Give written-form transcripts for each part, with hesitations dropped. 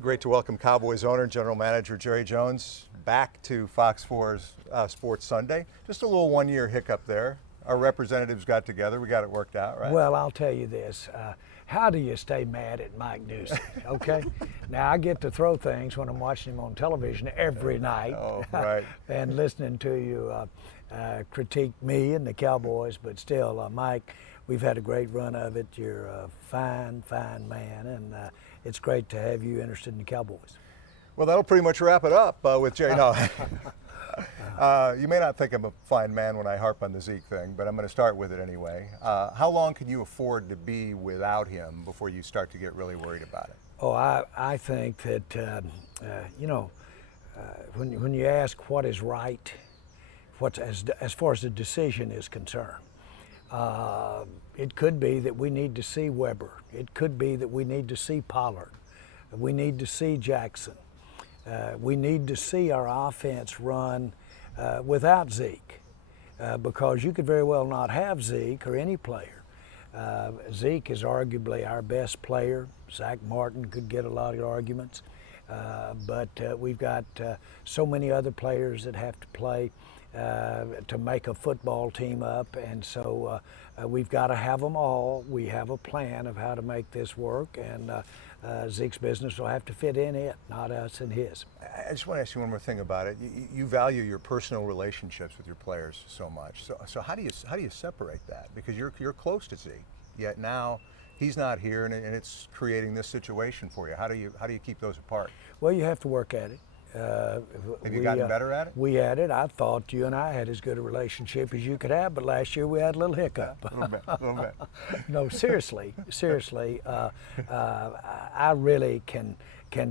Great to welcome Cowboys owner and general manager Jerry Jones back to Fox 4's Sports Sunday. Just a little one-year hiccup there. Our representatives got together. We got it worked out, right? Well, I'll tell you this. How do you stay mad at Mike Doocy, okay? Now, I get to throw things when I'm watching him on television every night. Oh, right. And listening to you critique me and the Cowboys, but still, Mike, we've had a great run of it. You're a fine, fine man, and it's great to have you interested in the Cowboys. Well, that'll pretty much wrap it up with Jay. No. You may not think I'm a fine man when I harp on the Zeke thing, but I'm going to start with it anyway. How long can you afford to be without him before you start to get really worried about it? Oh, I think that, when you ask what is right, as far as the decision is concerned, it could be that we need to see Weber. It could be that we need to see Pollard. We need to see Jackson. We need to see our offense run without Zeke, because you could very well not have Zeke or any player. Zeke is arguably our best player. Zach Martin could get a lot of arguments, but we've got so many other players that have to play to make a football team up, and so we've got to have them all. We have a plan of how to make this work, and Zeke's business will have to fit in it, not us and his. I just want to ask you one more thing about it. You value your personal relationships with your players so much. So how do you separate that? Because you're close to Zeke, yet now he's not here, and it's creating this situation for you. How do you keep those apart? Well, you have to work at it. Have you gotten better at it? We had it. I thought you and I had as good a relationship as you could have, but last year we had a little hiccup. A little bit. No, seriously, I really can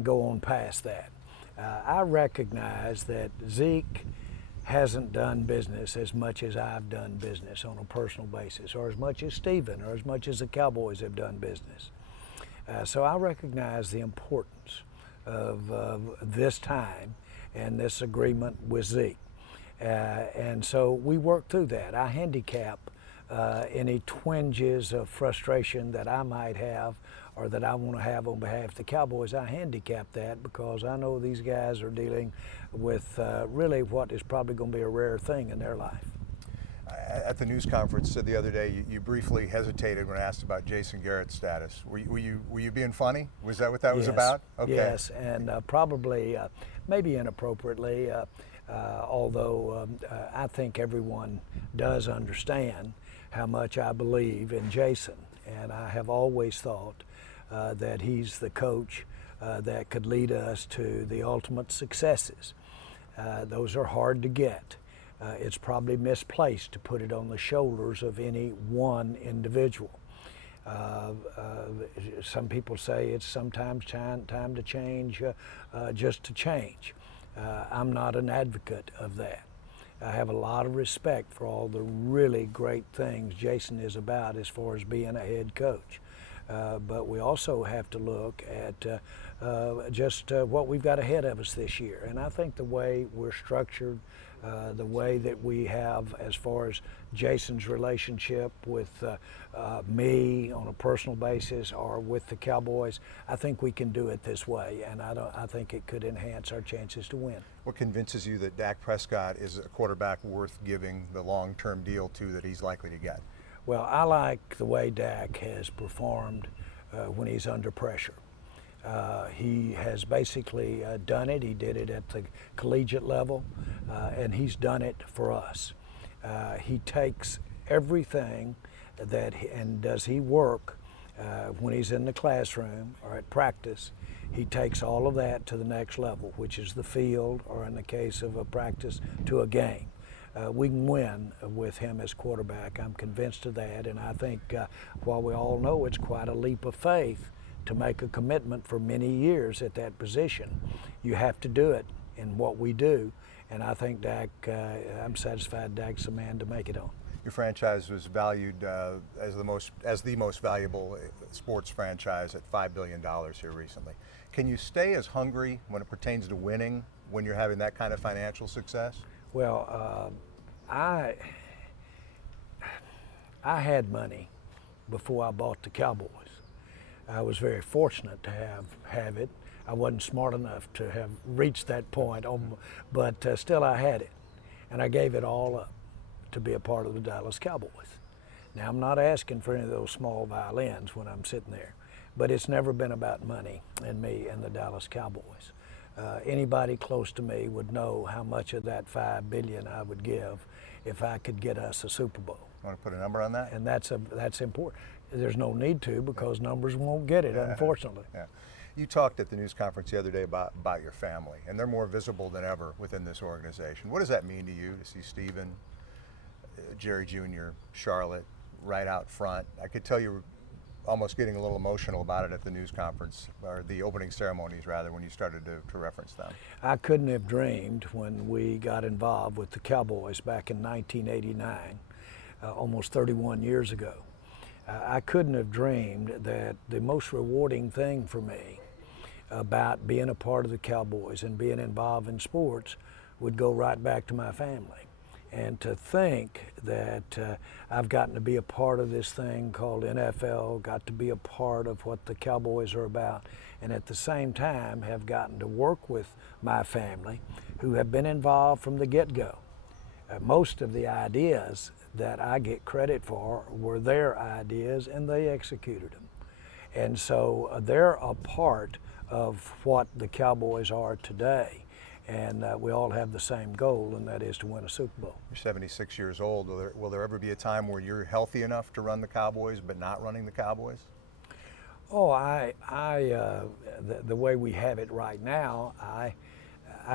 go on past that. I recognize that Zeke hasn't done business as much as I've done business on a personal basis, or as much as Steven, or as much as the Cowboys have done business. So I recognize the importance of this time and this agreement with Zeke. And so we work through that. I handicap any twinges of frustration that I might have or that I want to have on behalf of the Cowboys. I handicap that because I know these guys are dealing with really what is probably going to be a rare thing in their life. At the news conference the other day, you briefly hesitated when asked about Jason Garrett's status. Were you being funny? Was that what that was about? Okay. Yes, and probably, maybe inappropriately, although I think everyone does understand how much I believe in Jason, and I have always thought that he's the coach that could lead us to the ultimate successes. Those are hard to get. It's probably misplaced to put it on the shoulders of any one individual. Some people say it's sometimes time to change just to change. I'm not an advocate of that. I have a lot of respect for all the really great things Jason is about as far as being a head coach. But we also have to look at just what we've got ahead of us this year. And I think the way we're structured, the way that we have as far as Jason's relationship with me on a personal basis or with the Cowboys, I think we can do it this way, and I think it could enhance our chances to win. What convinces you that Dak Prescott is a quarterback worth giving the long-term deal to that he's likely to get? Well, I like the way Dak has performed when he's under pressure. He has basically done it. He did it at the collegiate level, and he's done it for us. He takes everything and does he work when he's in the classroom or at practice. He takes all of that to the next level, which is the field, or in the case of a practice, to a game. We can win with him as quarterback. I'm convinced of that, and I think while we all know it's quite a leap of faith to make a commitment for many years at that position, you have to do it in what we do, and I think Dak, I'm satisfied Dak's the man to make it on. Your franchise was valued as the most valuable sports franchise at $5 billion here recently. Can you stay as hungry when it pertains to winning when you're having that kind of financial success? Well, I had money before I bought the Cowboys. I was very fortunate to have it. I wasn't smart enough to have reached that point, but still I had it. And I gave it all up to be a part of the Dallas Cowboys. Now, I'm not asking for any of those small violins when I'm sitting there, but it's never been about money and me and the Dallas Cowboys. Anybody close to me would know how much of that $5 billion I would give if I could get us a Super Bowl. Want to put a number on that? And that's important. There's no need to, because numbers won't get it, unfortunately. Yeah. You talked at the news conference the other day about your family, and they're more visible than ever within this organization. What does that mean to you to see Stephen, Jerry Jr., Charlotte right out front? I could tell you were almost getting a little emotional about it at the news conference, or the opening ceremonies rather, when you started to reference them. I couldn't have dreamed when we got involved with the Cowboys back in 1989, almost 31 years ago. I couldn't have dreamed that the most rewarding thing for me about being a part of the Cowboys and being involved in sports would go right back to my family. And to think that I've gotten to be a part of this thing called NFL, got to be a part of what the Cowboys are about, and at the same time have gotten to work with my family who have been involved from the get-go. Most of the ideas that I get credit for were their ideas, and they executed them. And so they're a part of what the Cowboys are today. And we all have the same goal, and that is to win a Super Bowl. You're 76 years old. Will there ever be a time where you're healthy enough to run the Cowboys but not running the Cowboys? Oh, the way we have it right now, I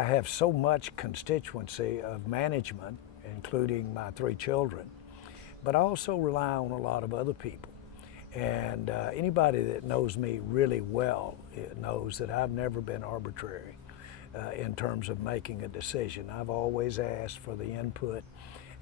have so much constituency of management, including my 3 children, but I also rely on a lot of other people. And anybody that knows me really well knows that I've never been arbitrary in terms of making a decision. I've always asked for the input,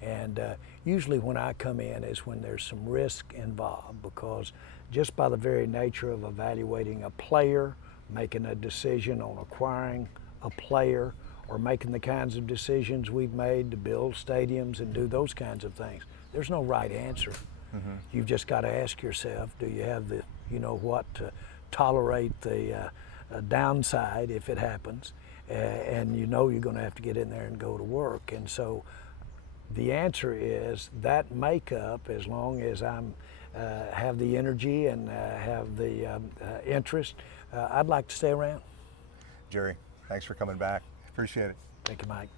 and usually when I come in is when there's some risk involved, because just by the very nature of evaluating a player, making a decision on acquiring a player, or making the kinds of decisions we've made to build stadiums and do those kinds of things, there's no right answer. Mm-hmm. You've just got to ask yourself, do you have the, to tolerate the downside if it happens? And you're going to have to get in there and go to work. And so the answer is that makeup, as long as I'm have the energy and have the interest, I'd like to stay around. Jerry, thanks for coming back. Appreciate it. Thank you, Mike.